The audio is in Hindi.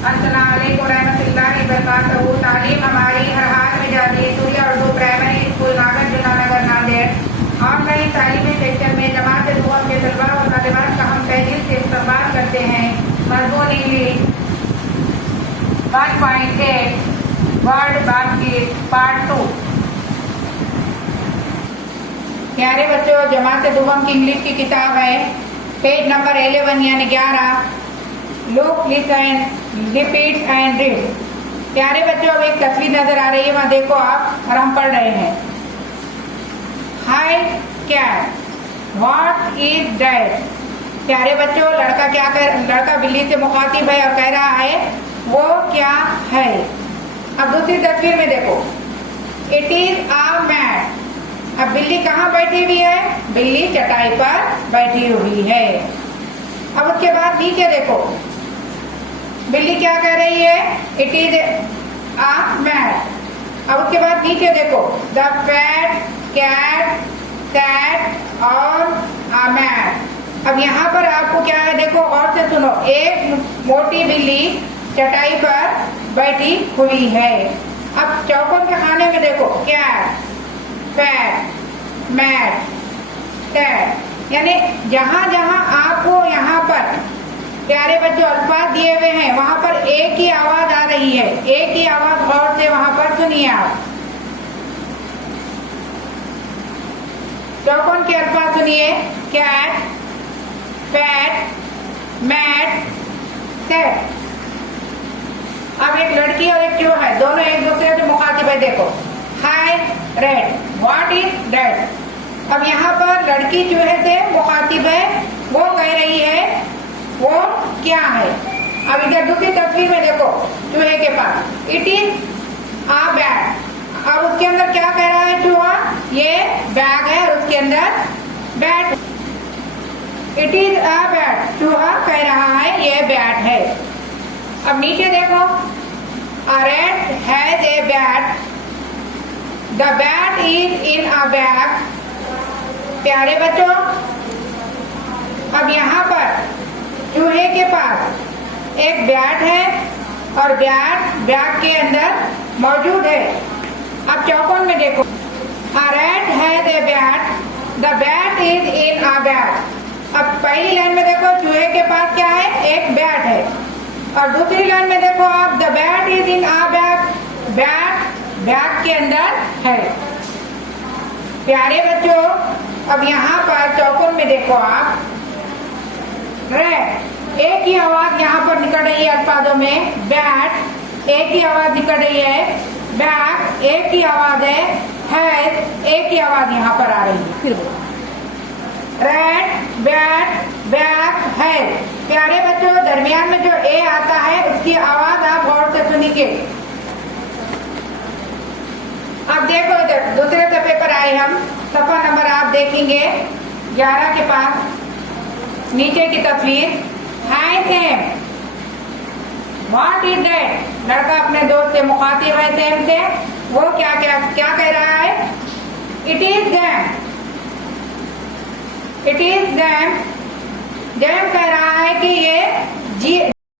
अस्सलाम वालेकुम रहमतुल्लाहि व बरकातहू। तालीम हमारी हर हाल में जाती है। सूर्या उर्दू प्राइमरी स्कूल नागर जुनानगर नांदेड़। ऑनलाइन तालीमी सेक्शन में जमात दुआ के तलबा और तालिबात का हम तहजील से इस्तेमाल करते हैं। मजमून इंग्लिश 1.8 वर्ड बातचीत पार्ट 2। प्यारे बच्चों, जमात दुआ की इंग्लिश की किताब है, पेज नंबर 11 यानी 11। Look, listen, repeat and read. प्यारे बच्चों, अब एक तस्वीर नजर आ रही है, वहां देखो आप, और हम पढ़ रहे हैं। हाय कैट, व्हाट इज दैट। प्यारे बच्चों, लड़का बिल्ली से मुखातिब है और कह रहा है वो क्या है। अब दूसरी तस्वीर में देखो, इट इज अ मैट। अब बिल्ली कहाँ बैठी हुई है? बिल्ली चटाई पर बैठी हुई है। अब उसके बाद नीचे देखो, बिल्ली क्या कह रही है? It is a mat. अब उसके बाद नीचे देखो, द फैट कैट कैट और अ मैट। अब यहाँ पर आपको क्या है, देखो और से सुनो। एक मोटी बिल्ली चटाई पर बैठी हुई है। अब चौकों के खाने में देखो, कैट फैट मैट कैट, यानी जहां जहां आपको यहाँ पर प्यारे बच्चों अल्फाज दिए हुए हैं वहां पर एक ही आवाज आ रही है। एक ही आवाज गौर से वहां पर सुनिए आप। चौकोन के अल्फाज सुनिए, कैट फैट मैट कैट। अब एक लड़की और एक चूहा है, दोनों एक दूसरे से मुखातिब है। देखो, हाय रेड, व्हाट इज दैट। अब यहाँ पर लड़की चूहे से मुखातिब है, वो कह रही है वो क्या है। अब इधर दूसरी तस्वीर में देखो, चूहे के पास इट इज अ बैग। अब उसके अंदर क्या कह रहा है चूहा? ये बैग है और उसके अंदर bat. It is a bat, चूहा कह रहा है ये बैट है। अब नीचे देखो, a rat has a bat, the bat is in a bag. प्यारे बच्चों, अब यहाँ पर चूहे के पास एक बैट है और बैग के अंदर मौजूद है। अब चौकोन में देखो, a rat has a bat, the bat is in a bag. अब पहली लाइन में देखो, चूहे के पास क्या है? एक बैट है। और दूसरी लाइन में देखो आप, the bat is in a bag, bag के अंदर है। प्यारे बच्चों, अब यहाँ पर चौकोन में देखो आप, रैट एक ही आवाज यहाँ पर निकल रही है अल्फाजों में, बैट एक ही आवाज निकल रही है, बैग एक ही आवाज है एक ही आवाज यहाँ पर आ रही है। फिर रैट बैट बैग है। प्यारे बच्चों, दरमियान में जो ए आता है उसकी आवाज आप गौर से सुनिए। अब देखो, इधर दूसरे सफे पर आए हम, सफा नंबर आप देखेंगे 11 के पास नीचे की तस्वीर। हाय सैम, व्हाट इज दैट। लड़का अपने दोस्त से मुखातिब है सैम से, वो क्या कह रहा है? It is jam, it is jam. Jam कह रहा है कि ये